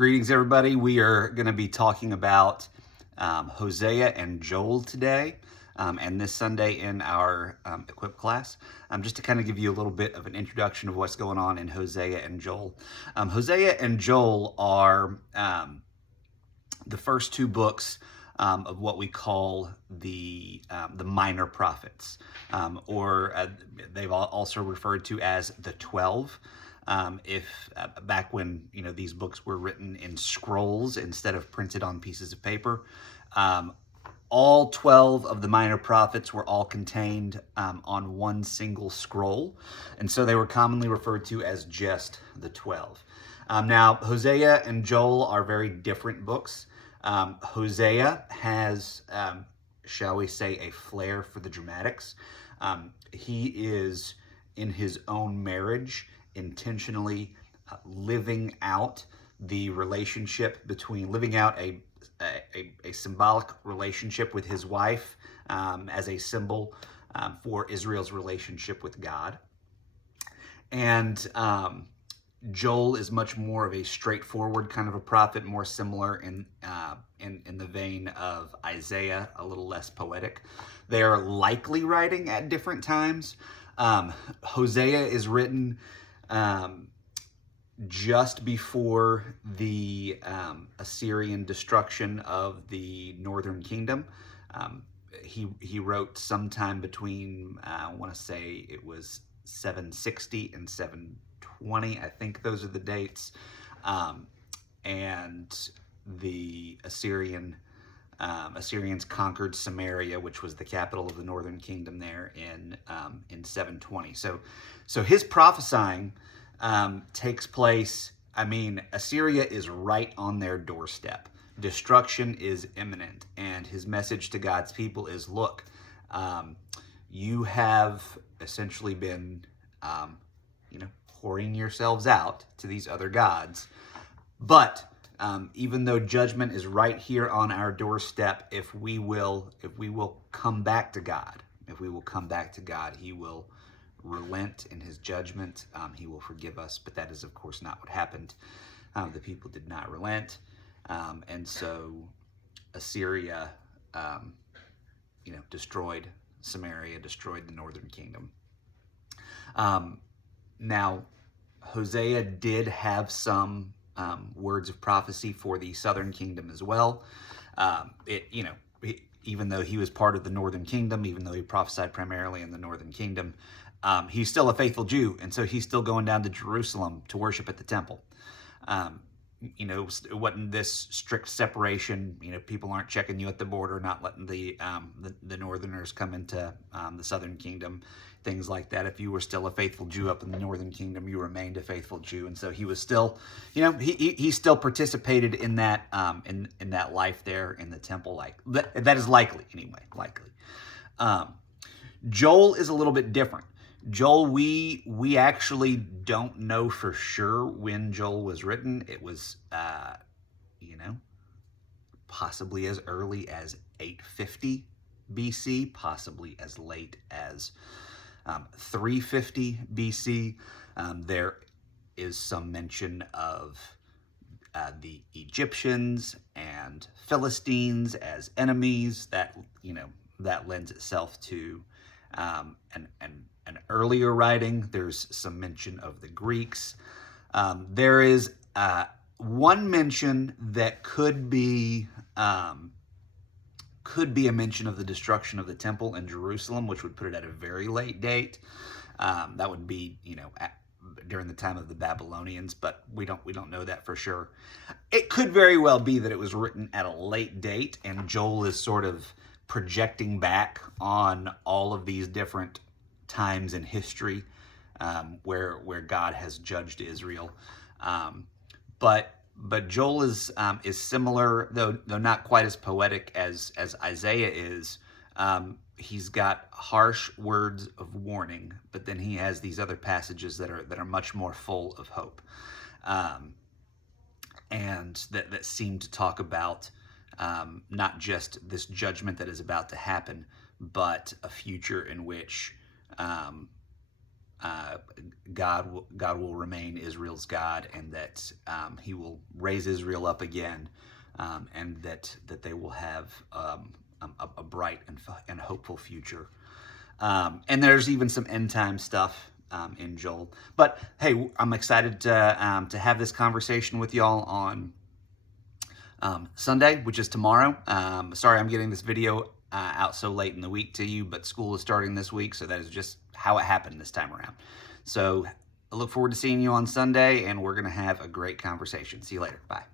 Greetings, everybody. We are going to be talking about Hosea and Joel today, and this Sunday in our Equip class, just to kind of give you a little bit of an introduction of what's going on in Hosea and Joel. Hosea and Joel are the first two books of what we call the minor prophets, or they've also referred to as the 12. Back when these books were written in scrolls instead of printed on pieces of paper, all 12 of the minor prophets were all contained on one single scroll, and so they were commonly referred to as just the 12. Now, Hosea and Joel are very different books. Hosea has, shall we say, a flair for the dramatics. He is, in his own marriage, intentionally living out the relationship between, living out a symbolic relationship with his wife as a symbol for Israel's relationship with God. And Joel is much more of a straightforward kind of a prophet, more similar in the vein of Isaiah, a little less poetic. They are likely writing at different times. Hosea is written just before the Assyrian destruction of the northern kingdom. He wrote sometime between, I want to say it was 760 and 720. I think those are the dates. And the Assyrians conquered Samaria, which was the capital of the northern kingdom there in 720. So his prophesying takes place. I mean, Assyria is right on their doorstep. Destruction is imminent, and his message to God's people is, look, you have essentially been, whoring yourselves out to these other gods, but even though judgment is right here on our doorstep, if we will come back to God, He will relent in His judgment. He will forgive us. But that is, of course, not what happened. The people did not relent, and so Assyria, destroyed Samaria, destroyed the northern kingdom. Now, Hosea did have some words of prophecy for the southern kingdom as well. Even though he was part of the northern kingdom, even though he prophesied primarily in the northern kingdom, he's still a faithful Jew, and so he's still going down to Jerusalem to worship at the temple. It wasn't this strict separation. People aren't checking you at the border, not letting the northerners come into the southern kingdom, things like that. If you were still a faithful Jew up in the northern kingdom, you remained a faithful Jew, and so he was still, he still participated in that in that life there in the temple. Like that is likely anyway. Joel is a little bit different. Joel, we actually don't know for sure when Joel was written. It was, possibly as early as 850 BC, possibly as late as 350 BC. There is some mention of the Egyptians and Philistines as enemies. That lends itself to an earlier writing. There's some mention of the Greeks. There is one mention that could be a mention of the destruction of the temple in Jerusalem, which would put it at a very late date. That would be, during the time of the Babylonians, but we don't know that for sure. It could very well be that it was written at a late date, and Joel is sort of projecting back on all of these different times in history where God has judged Israel. But Joel is similar, though not quite as poetic as Isaiah is. He's got harsh words of warning, but then he has these other passages that are much more full of hope, and that seem to talk about not just this judgment that is about to happen, but a future in which God will remain Israel's God, and that He will raise Israel up again, and that they will have a bright and hopeful future. And there's even some end time stuff in Joel. But hey, I'm excited to have this conversation with y'all on Sunday, which is tomorrow. Sorry I'm getting this video out so late in the week to you, but school is starting this week, so that is just how it happened this time around. So I look forward to seeing you on Sunday, and we're going to have a great conversation. See you later. Bye.